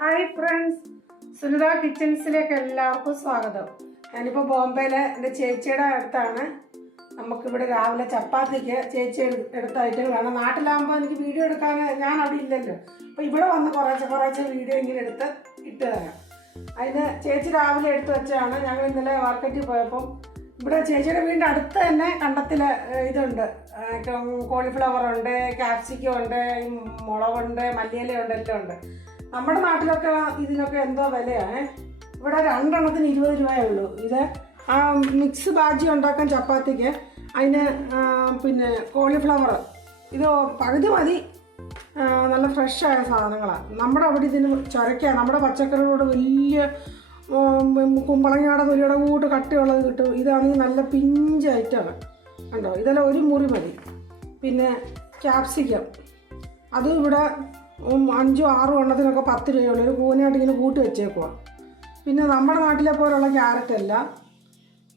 Hi friends, Sunitha കിച്ചൻസിലേക്ക് എല്ലാവർക്കും സ്വാഗതം. ഞാനിപ്പോൾ ബോംബെയിലെ എൻ്റെ ചേച്ചിയുടെ അടുത്താണ്. നമുക്കിവിടെ രാവിലെ ചപ്പാത്തിക്ക് ചേച്ചി എടുത്തായിട്ട് വേണം. നാട്ടിലാകുമ്പോൾ എനിക്ക് വീഡിയോ എടുക്കാൻ ഞാൻ അവിടെ ഇല്ലല്ലോ, അപ്പോൾ ഇവിടെ വന്ന് കുറച്ച് വീഡിയോ ഇങ്ങനെ എടുത്ത് ഇട്ട് തരാം. അതിന് ചേച്ചി രാവിലെ എടുത്ത് വെച്ചാണ്. ഞങ്ങൾ ഇന്നലെ മാർക്കറ്റിൽ പോയപ്പം ഇവിടെ ചേച്ചിയുടെ വീടിൻ്റെ അടുത്ത് തന്നെ കണ്ടത്തിൽ ഇതുണ്ട്, കോളിഫ്ലവർ ഉണ്ട്, ക്യാപ്സിക്കം ഉണ്ട്, മുളകുണ്ട്, മല്ലിയിലയുണ്ട്, എല്ലാം ഉണ്ട്. നമ്മുടെ നാട്ടിലൊക്കെ ഇതിനൊക്കെ എന്തോ വിലയാണ്. ഇവിടെ 2 എണ്ണത്തിന് 20 രൂപയേ ഉള്ളൂ. ഇത് ആ മിക്സ് ബാജി ഉണ്ടാക്കാൻ ചപ്പാത്തിക്ക് അതിന് പിന്നെ കോളിഫ്ലവർ ഇത് പകുതി മതി. നല്ല ഫ്രഷായ സാധനങ്ങളാണ്. നമ്മുടെ അവിടെ ഇതിന് ചുരയ്ക്കുക. നമ്മുടെ പച്ചക്കറികളോട് വലിയ കുമ്പളങ്ങയുടെ തൊലിയുടെ കൂട്ട് കട്ടിയുള്ളത് കിട്ടും. ഇതാണെങ്കിൽ നല്ല പിഞ്ച് ഐറ്റമാണ് കണ്ടോ. ഇതെല്ലാം ഒരു മുറി മതി. പിന്നെ ക്യാപ്സിക്കം അതും ഇവിടെ 5-6 എണ്ണത്തിനൊക്കെ 10 രൂപയുള്ളൂ. ഒരു കൂനായിട്ട് ഇങ്ങനെ കൂട്ടി വെച്ചേക്കുക. പിന്നെ നമ്മുടെ നാട്ടിലെ പോലുള്ള ക്യാരറ്റല്ല,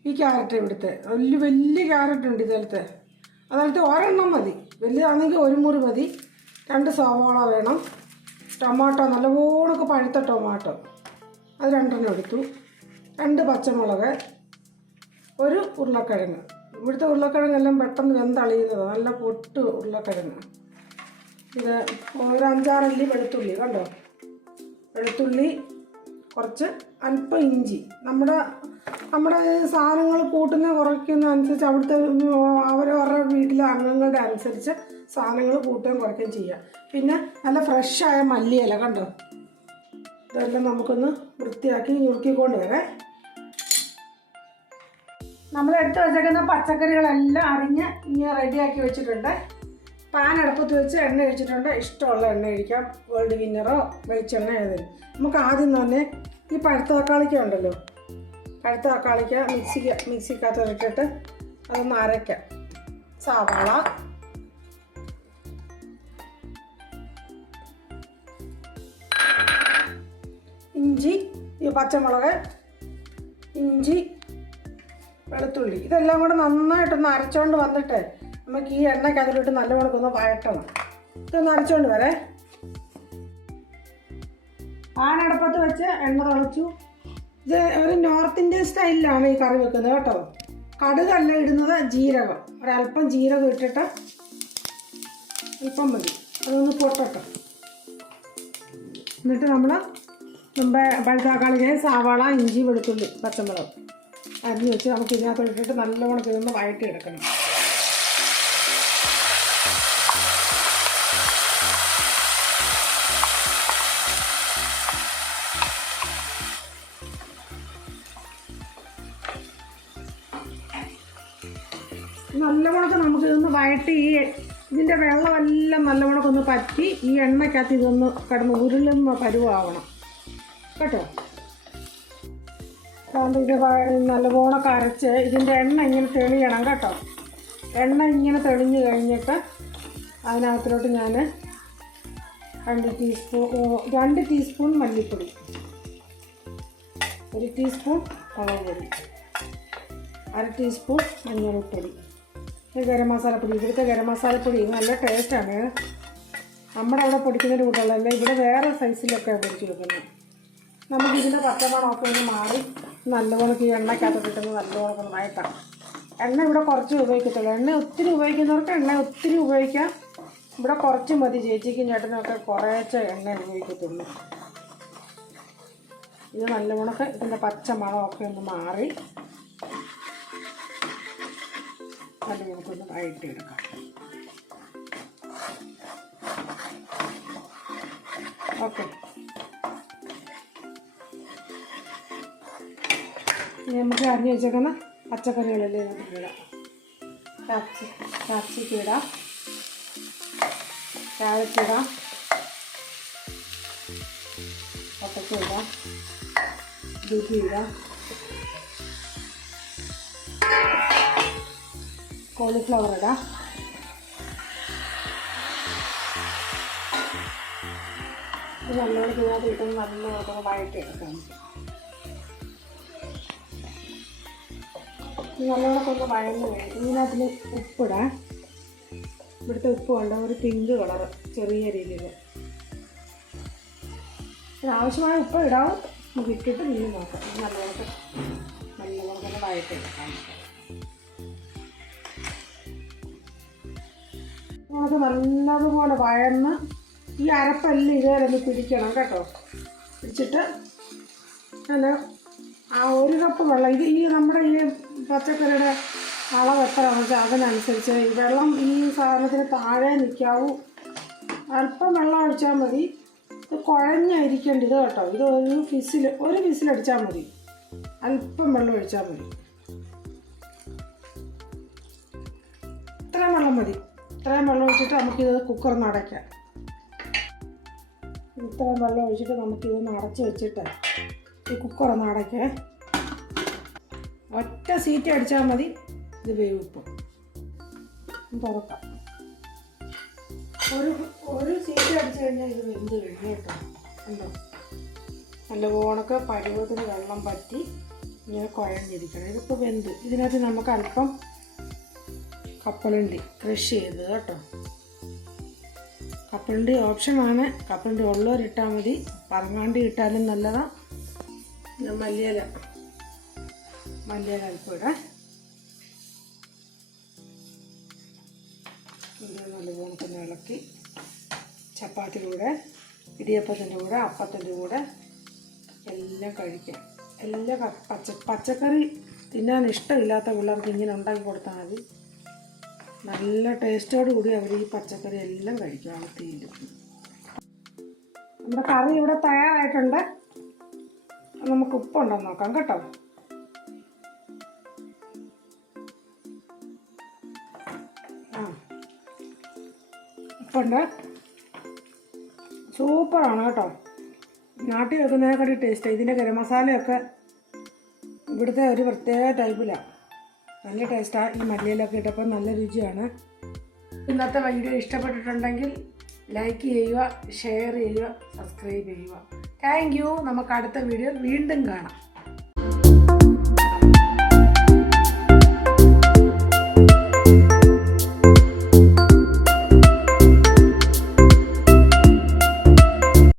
ഈ ക്യാരറ്റ് ഇവിടുത്തെ വലിയ ക്യാരറ്റ് ഉണ്ട് ഇതിലത്തെ. അതിലത്തെ ഒരെണ്ണം മതി. വലുതാണെങ്കിൽ ഒരു മുറി മതി. 2 സവാള വേണം. ടൊമാറ്റോ നല്ലപോണൊക്കെ പഴുത്ത ടൊമാറ്റോ അത് 2 എണ്ണം എടുത്തു. 2 പച്ചമുളക്, ഒരു ഉരുളക്കിഴങ്ങ്. ഇവിടുത്തെ ഉരുളക്കിഴങ്ങെല്ലാം പെട്ടെന്ന് വെന്തളിയുന്നത്, നല്ല പൊട്ട് ഉരുളക്കിഴങ്ങ്. ഇത് ഒരു 5-6 അല്ലി വെളുത്തുള്ളി കണ്ടോ. വെളുത്തുള്ളി കുറച്ച്, അല്പം ഇഞ്ചി. നമ്മുടെ സാധനങ്ങൾ കൂട്ടുന്ന കുറയ്ക്കുന്ന അനുസരിച്ച് അവിടുത്തെ അവരവരുടെ വീട്ടിലെ അംഗങ്ങളുടെ അനുസരിച്ച് സാധനങ്ങൾ കൂട്ടുകയും കുറയ്ക്കുകയും ചെയ്യാം. പിന്നെ നല്ല ഫ്രഷായ മല്ലിയില കണ്ടോ. ഇതെല്ലാം നമുക്കൊന്ന് വൃത്തിയാക്കി ഞുറുക്കിക്കൊണ്ട് വരാം. നമ്മൾ എടുത്ത് വെച്ചേക്കുന്ന പച്ചക്കറികളെല്ലാം അരിഞ്ഞ് ഇങ്ങനെ റെഡിയാക്കി വെച്ചിട്ടുണ്ട്. പാൻ അടുപ്പത്ത് വെച്ച് എണ്ണ ഒഴിച്ചിട്ടുണ്ട്. ഇഷ്ടമുള്ള എണ്ണ ഒഴിക്കാം, വേൾഡ് വിന്നറോ വെളിച്ചെണ്ണ ഏതെങ്കിലും. നമുക്ക് ആദ്യം തന്നെ ഈ പഴുത്ത തക്കാളിക്ക ഉണ്ടല്ലോ, പഴുത്ത തക്കാളിക്ക മിക്സിക്കകത്ത് ഇട്ടിട്ട് അതൊന്ന് അരയ്ക്കാം. സവാള, ഇഞ്ചി, ഈ പച്ചമുളക്, ഇഞ്ചി, വെളുത്തുള്ളി ഇതെല്ലാം കൂടെ നന്നായിട്ടൊന്ന് അരച്ചുകൊണ്ട് വന്നിട്ട് നമുക്ക് ഈ എണ്ണയ്ക്ക് അതിലോട്ട് നല്ലവണ്ണം ഒന്ന് വഴട്ടണം. ഇതൊന്ന് അരച്ചുകൊണ്ട് വരേ. പാനടപ്പത്ത് വെച്ച് എണ്ണ തിളച്ചു. ഇത് ഒരു നോർത്ത് ഇന്ത്യൻ സ്റ്റൈലിലാണ് ഈ കറി വെക്കുന്നത് കേട്ടോ. കടുകല്ല ഇടുന്നത്, ജീരകം. ഒരല്പം ജീരകം ഇട്ടിട്ട് അല്പം മതി, അതൊന്ന് പൊട്ടട്ടെ. എന്നിട്ട് നമ്മൾ മുമ്പേ പഴുത്ത തക്കാളിക്ക് സവാള, ഇഞ്ചി, വെളുത്തുള്ളി, പച്ചമുളക് അരിഞ്ഞ് വെച്ച് നമുക്ക് ഇതിനകത്ത് ഇട്ടിട്ട് നല്ലവണ്ണം ഇതൊന്ന് വഴറ്റി എടുക്കണം. നല്ലവണ്ണക്ക് നമുക്ക് ഇതൊന്ന് വഴറ്റി ഇതിൻ്റെ വെള്ളമെല്ലാം നല്ലവണ്ണക്കൊന്ന് പറ്റി ഈ എണ്ണയ്ക്കകത്ത് ഇതൊന്ന് കിടന്ന് ഉരുളുന്ന പരുവാവണം കേട്ടോ. അതുകൊണ്ട് ഇത് നല്ലവണ്ണക്ക് അരച്ച് ഇതിൻ്റെ എണ്ണ ഇങ്ങനെ തെളിയണം കേട്ടോ. എണ്ണ ഇങ്ങനെ തെളിഞ്ഞ് കഴിഞ്ഞിട്ട് അതിനകത്തിലോട്ട് ഞാൻ 2 ടീസ്പൂൺ മല്ലിപ്പൊടി, 1 ടീസ്പൂൺ മുളക് പൊടി, 1/2 ടീസ്പൂൺ മഞ്ഞൾപ്പൊടി, ഗരം മസാലപ്പൊടി. ഇവിടുത്തെ ഗരം മസാലപ്പൊടി നല്ല ടേസ്റ്റാണ്. നമ്മുടെ അവിടെ പൊടിക്കുന്നതിന് കൂട്ടുള്ളതല്ല, ഇവിടെ വേറെ സൈസിലൊക്കെ പൊടിച്ച് വെക്കുന്നത്. നമുക്കിതിൻ്റെ പച്ചമണമൊക്കെ ഒന്ന് മാറി നല്ലവണ്ണം ഈ എണ്ണയ്ക്കകത്ത് കിട്ടുന്നത് നല്ലവണ്ണം ഒന്ന് വഴറ്റാം. എണ്ണ ഇവിടെ കുറച്ച് ഉപയോഗിക്കത്തുള്ളൂ. എണ്ണ ഒത്തിരി ഉപയോഗിക്കുന്നവർക്ക് എണ്ണ ഒത്തിരി ഉപയോഗിക്കാം. ഇവിടെ കുറച്ച് മതി. ചേച്ചിക്കും ചേട്ടനൊക്കെ കുറേശ്ശെ എണ്ണ ഉപയോഗിക്കത്തുള്ളൂ. ഇത് നല്ലവണ്ണം ഇതിൻ്റെ പച്ചമണമൊക്കെ ഒന്ന് മാറി അത് നമുക്കൊന്ന് വഴറ്റിയെടുക്കാം. ഓക്കെ, നമുക്ക് അരിഞ്ഞ് വെച്ചേക്കുന്ന പച്ചക്കറികളല്ലേ നമുക്ക് ഇടാം. ക്യാപ്സിക്കം ഇടാം, ക്യാരറ്റ് ഇടാം, പൊട്ടറ്റോ ഇടാം, ബീറ്റ് ഇടാം, കോളിഫ്ലവർ ഇടാം. നല്ലോണം ഇതിനകത്ത് കിട്ടുന്ന നല്ലോണം വഴറ്റിയെടുക്കാം. നല്ലോണം ഒന്ന് വഴന്ന് വേണം. ഇതിനകത്തിൽ ഉപ്പിടാം. ഇവിടുത്തെ ഉപ്പ് കണ്ട ഒരു പിങ്ക് കളറ് ചെറിയ രീതിയിൽ. ആവശ്യമായ ഉപ്പ് ഇടാവും. നമുക്ക് ഇട്ടിട്ട് മീൻ നോക്കാം. നല്ലോണം തന്നെ വഴറ്റിയെടുക്കാം. നമുക്ക് നല്ലതുപോലെ വഴന്ന് ഈ അരപ്പെല്ലാം ഇതേലൊന്ന് പിടിക്കണം കേട്ടോ. പിടിച്ചിട്ട് നല്ല ആ 1 കപ്പ് വെള്ളം, ഇത് ഈ നമ്മുടെ ഈ പച്ചക്കറിയുടെ അളവ് എത്രയാണെന്ന് വെച്ചാൽ അതിനനുസരിച്ച് ഈ വെള്ളം ഈ സാധനത്തിന് താഴെ നിൽക്കാവൂ. അല്പം വെള്ളം ഒഴിച്ചാൽ മതി. ഇത് കുഴഞ്ഞിരിക്കേണ്ടത് കേട്ടോ. ഇത് ഒരു വിസിലടിച്ചാൽ മതി. അല്പം വെള്ളം ഒഴിച്ചാൽ മതി. ഇത്രയും വെള്ളം മതി. ഇത്രയും വെള്ളം ഒഴിച്ചിട്ട് നമുക്കിത് കുക്കറിന്ന് അടയ്ക്കാം. ഇത്രയും വെള്ളം ഒഴിച്ചിട്ട് നമുക്കിതൊന്ന് അടച്ച് വെച്ചിട്ട് ഈ കുക്കറൊന്ന് അടയ്ക്കേ. ഒറ്റ സീറ്റ് അടിച്ചാൽ മതി. ഇത് വേവിപ്പം തുറക്കാം. ഒരു സീറ്റ് അടിച്ചു കഴിഞ്ഞാൽ ഇത് വെന്ത് കഴിഞ്ഞു കേട്ടോ. ഉണ്ടോ? നല്ല ഓണക്ക് പരുവത്തിന് വെള്ളം പറ്റി ഇങ്ങനെ കുഴഞ്ഞിരിക്കണം. ഇതിപ്പോൾ വെന്ത്. ഇതിനകത്ത് നമുക്ക് അല്പം കപ്പലണ്ടി ക്രഷ് ചെയ്ത് കേട്ടോ. കപ്പലണ്ടി ഓപ്ഷനാണ്. കപ്പലണ്ടി ഉള്ളവരിട്ടാൽ മതി. പറങ്ങാണ്ടി ഇട്ടാലും നല്ലതാണ്. ഞാൻ മല്ലിയില അല്പം ഇടാം. ഇത് നല്ലപോലെ തന്നെ ഇളക്കി ചപ്പാത്തിയുടെ കൂടെ, ഇടിയപ്പത്തിൻ്റെ കൂടെ, അപ്പത്തിൻ്റെ കൂടെ എല്ലാം കഴിക്കാം. എല്ലാം പച്ചക്കറി തിന്നാൻ ഇഷ്ടമില്ലാത്ത പിള്ളേർക്ക് ഇങ്ങനെ ഉണ്ടാക്കി കൊടുത്താൽ മതി. നല്ല ടേസ്റ്റോട് കൂടി അവർ ഈ പച്ചക്കറി എല്ലാം കഴിക്കും. അളത്തിയിൽ നമ്മുടെ കറി ഇവിടെ തയ്യാറായിട്ടുണ്ട്. നമുക്ക് ഉപ്പുണ്ടോ നോക്കാം കേട്ടോ. ഉപ്പുണ്ട്. സൂപ്പറാണ് കേട്ടോ. നാട്ടിൽ വെക്കുന്നതിനെക്കാട്ടി ടേസ്റ്റ്. ഇതിൻ്റെ ഗരം മസാലയൊക്കെ ഇവിടുത്തെ ഒരു പ്രത്യേക ടൈപ്പിലാണ്. നല്ല ടേസ്റ്റാണ്. ഈ മല്ലിയിലൊക്കെ ഇട്ടപ്പോൾ നല്ല രുചിയാണ്. ഇന്നത്തെ വീഡിയോ ഇഷ്ടപ്പെട്ടിട്ടുണ്ടെങ്കിൽ ലൈക്ക് ചെയ്യുക, ഷെയർ ചെയ്യുക, സബ്സ്ക്രൈബ് ചെയ്യുക. Thank you. നമുക്ക് അടുത്ത വീഡിയോ വീണ്ടും കാണാം.